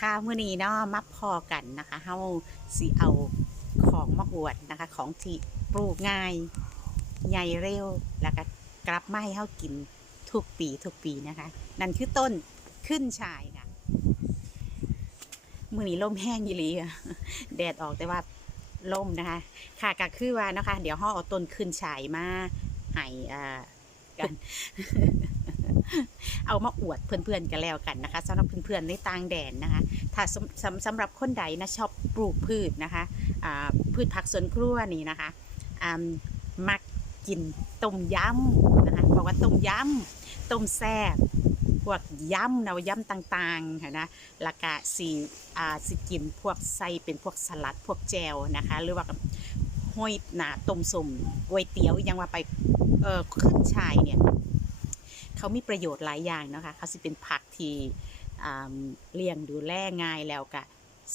ค่ะมื้อนี้เนาะมาพอกันนะคะเฮาสิเอาของมาอวดนะคะ ของที่ปลูกง่ายใหญ่เร็วแล้วก็กลับมาให้เฮากินทุกปีทุกปีนะคะ นั่นคือต้นขึ้นชายค่ะมื้อนี้ลมแห้งยีหลีอะแดดออกแต่ว่าลมนะคะ ค่ะก็คือว่านะคะ เดี๋ยวเฮาเอาต้นขึ้นชายมาให้อ่ากัน เอามาอวดเพื่อนๆกันแล้วกันนะคะสำหรับเพื่อนๆในต่างแดนนะคะ ถ้าสำสำหรับคนใดนะชอบปลูกพืชนะคะพืชผักสวนครัวนี่นะคะมักกินต้มยำนะคะบอกว่าต้มยำต้มแซ่บพวกยำนะยำต่างๆนะล้วก็สีอ่าสิกินพวกใส่เป็นพวกสลัดพวกแจวนะคะ หรือว่าห้อยหนาต้มสมก๋วยเตี๋ยวยังว่าไปเออขึ้นชายเนี่ย เขามีประโยชน์หลายอย่างนะคะเขาสิเป็นผักที่เลี้ยงดูแลง่ายแล้วก็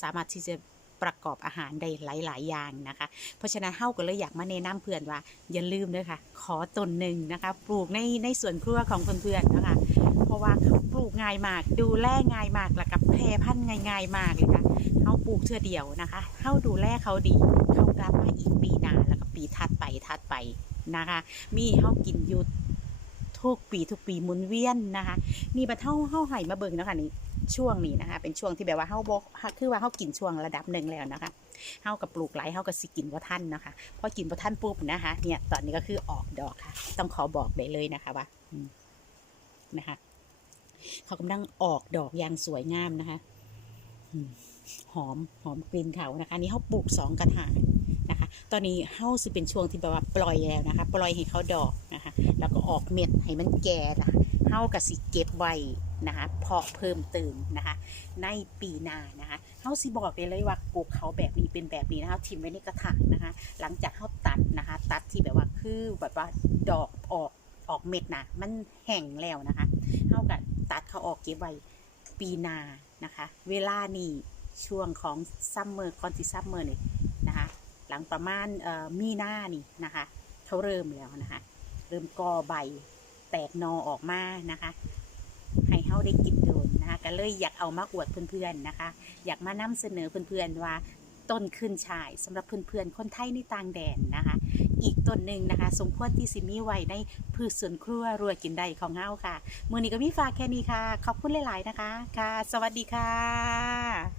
สามารถที่จะประกอบอาหารได้หลาย ๆ อย่างนะคะ เพราะฉะนั้นเฮาก็เลยอยากมาแนะนำเพื่อนว่า อย่าลืมด้วยค่ะ ขอต้นหนึ่งนะคะ ปลูกในในสวนครัวของเพื่อนๆนะคะ เพราะว่าเขาปลูกง่ายมาก ดูแลง่ายมากแล้วกับแพร่พันธุ์ง่าย ๆ มากเลยค่ะเฮาปลูกเทื่อเดียวนะคะเฮาดูแลเขาดีเขากลับมาอีกปีหน้าแล้วก็ปีถัดไปถัดไปนะคะ มีเฮากินอยู่ ทุกปีทุกปีหมุนเวียนนะคะนี่บัดเฮาเฮาให้มาเบิ่งเนาะคะนี่ช่วงนี้นะคะ เป็นช่วงที่แบบว่าเฮาบ่คือว่าเฮากินช่วงระดับหนึ่งแล้วนะคะเฮากับปลูกหลายเฮาก็สิกินบ่ทันนะคะพอกินบ่ทันปุ๊บนะคะ เนี่ยตอนนี้ก็คือออกดอกค่ะ ต้องขอบอกได้เลยนะคะว่านะคะเขากำลังออกดอกอย่างสวยงามนะคะหอมหอมกลิ่นเขานะคะ นี่เขาปลูกสองกระถางนะคะ ตอนนี้เฮาสิเป็นช่วงที่แบบว่าปล่อยแล้วนะคะ ปล่อยให้เขาดอก แล้วก็ออกเม็ดให้มันแก่นะคะเฮากับสิเก็บไว้นะคะเพาะเพิ่มเติมนะคะ ในปีหน้านะคะเฮาสิบอกได้เลยว่าปลูกเขาแบบนี้เป็นแบบนี้นะคะทิ้งไว้ในกระถางนะคะ หลังจากเฮาตัดนะคะ ตัดที่แบบว่าคือแบบว่าดอกออกออกเม็ดนะมันแห้งแล้วนะคะเฮากับตัดเขาออกเก็บไว้ปีหน้านะคะ เวลานี้ช่วงของซัมเมอร์คอนติซัมเมอร์นี่นะคะ หลังประมาณมีหน้านี่นะคะเขาเริ่มแล้วนะคะ เริ่มกอใบ แตกนอออกมานะคะ ให้เฮาได้กินโดนนะคะก็เลยอยากเอามาอวดเพื่อนๆนะคะ อยากมานำเสนอเพื่อนๆว่าต้นขึ้นชายสำหรับเพื่อนๆคนไทยในต่างแดนนะคะ อีกต้นหนึ่งนะคะ สมควรที่สิมีไว้ในพืชสวนครัวรวยกินได้ของเฮาค่ะ มือนี้ก็มีฝากแค่นี้ค่ะ ขอบคุณหลายๆนะคะค่ะ สวัสดีค่ะ